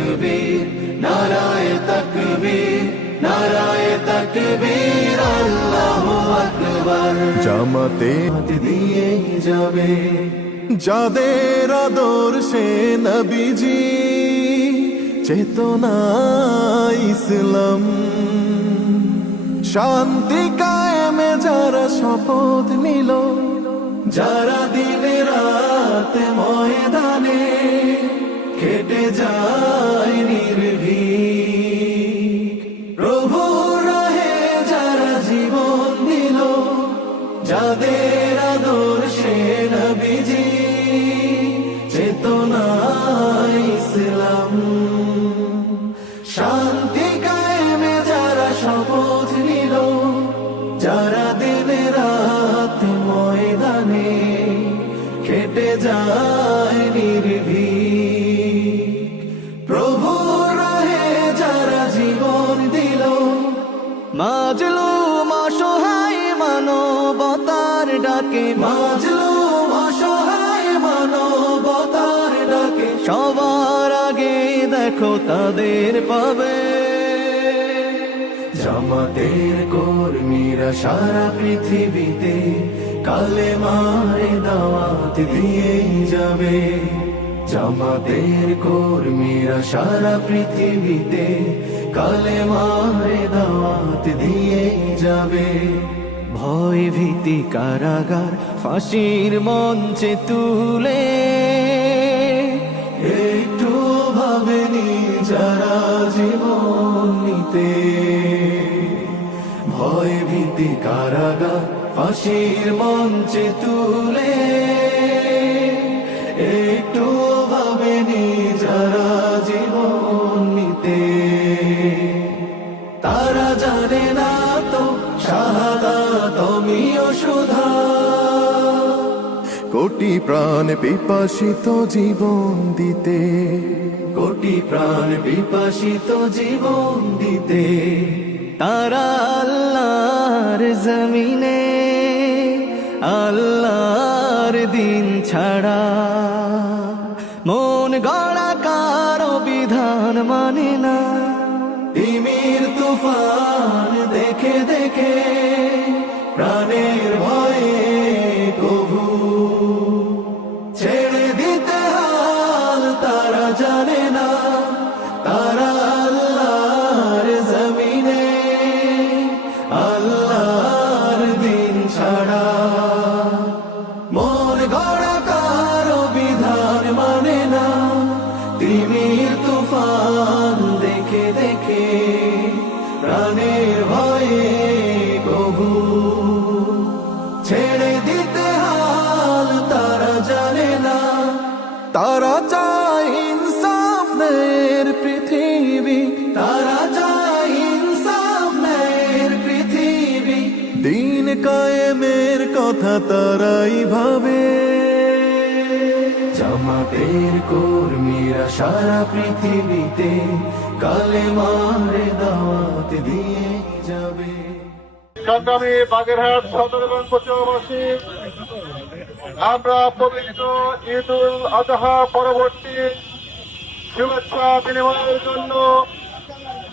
তাকবীর নারায়ে তাকবীর নারায়ে তাকবীর আল্লাহু আকবার। জামাতে দিয়ে যাবে যাদের আদর্শে নবীজি চেতনা ইসলাম, শান্তি কায়েমে যারা শপথ নিল, যারা দিনে রাতে ময়দানে খেটে যায় নির্ভীক, প্রভু রাহে যারা জীবন দিল, যাদের আদর্শে নবীজি চেতনা ইসলাম, শান্তি কায়েমে যারা শপথ নিল, যারা দিনে রাত ময়দানে খেটে যায় নির্ভীক, প্রভু রাহে যারা জীবন দিল, মাজলুম অসহায় মানবতার ডাকে, মাজলুম অসহায় মানবতার ডাকে, সবার আগে দেখো তাদের পাবে। জামাতের কর্মীরা সারা পৃথিবীতে কালেমার দাওয়াত দিয়ে যাবে, জামাতের কর্মীরা সারা পৃথিবীতে কালেমার দাওয়াত দিয়ে যাবে। ভয় ভীতি কারাগার ফাঁসির মঞ্চে তুলে একটু ভাবেনি যারা জীবন নিতে, ভয় ভীতি কারাগার ফাঁসির মঞ্চে তুলে একটু ভাবেনি যারা জীবন নিতে, তারা জানে না তো শাহাদাত আমিও সুধা, কোটি প্রাণ পিপাসিত জীবন দিতে, কোটি প্রাণ পিপাসিত জীবন দিতে, তারা আল্লাহর জমিনে আল্লাহর দিন ছাড়া মন গড়া কারো বিধান মানে না। তিমির তুফান দেখে দেখে প্রাণের ভয়ে কবু ছেড়ে দিতে হাল তারা জানে না, তারা আল্লাহর জমিনে আল্লাহর দিন ছাড়া মন গড়া কারো বিধান মানে না। তিমির তুফান দেখে দেখে প্রাণের ভয়ে কবু ছেড়ে দিতে হাল তারা জানে না, তারা চায় ইনসাফ ন্যায়ের পৃথিবী, তারা চায় ইনসাফ ন্যায়ের পৃথিবী, দিন কায়েমের কথা তারাই ভাবে। জামাতের কর্মীরা সারা পৃথিবীতে কালেমার দাওয়াত দিয়ে যাবে। সংগ্রামী বাগেরহাট সদর এবং কচুয়াবাসী, আমরা পবিত্র ঈদ উল আজহা পরবর্তী শুভেচ্ছা বিনিময়ের জন্য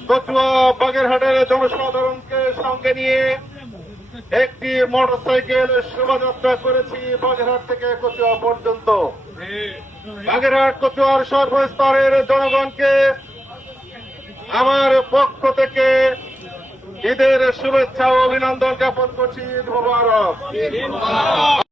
কচুয়া বাগেরহাটের জনসাধারণকে সঙ্গে নিয়ে একটি মোটরসাইকেল শোভাযাত্রা করেছি বাগেরহাট থেকে কচুয়া পর্যন্ত। বাগেরহাট কচুয়ার সর্বস্তরের জনগণকে আমার পক্ষ থেকে ঈদের শুভেচ্ছা ও অভিনন্দন জ্ঞাপন করছি। ঈদ মোবারক।